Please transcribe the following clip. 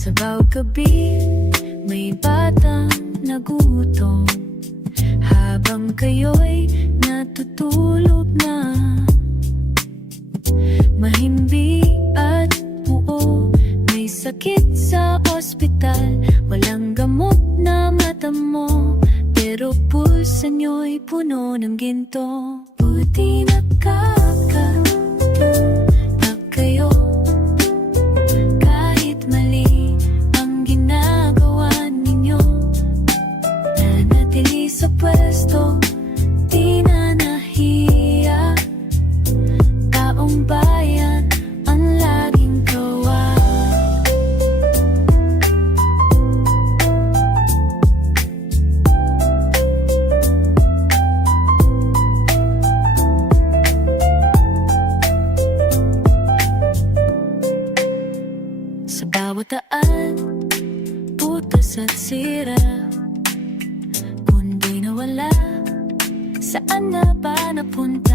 Bawat gabi may batang nagutom Habang kayo'y natutulog na. Mahimbing at buo May sakit sa ospital. Walang gamot na mata mo Pero pulsa nyo'y puno ng ginto. Buti nakakatulog bawat daan, putas at sira Kung di nawala, saan na ba napunta?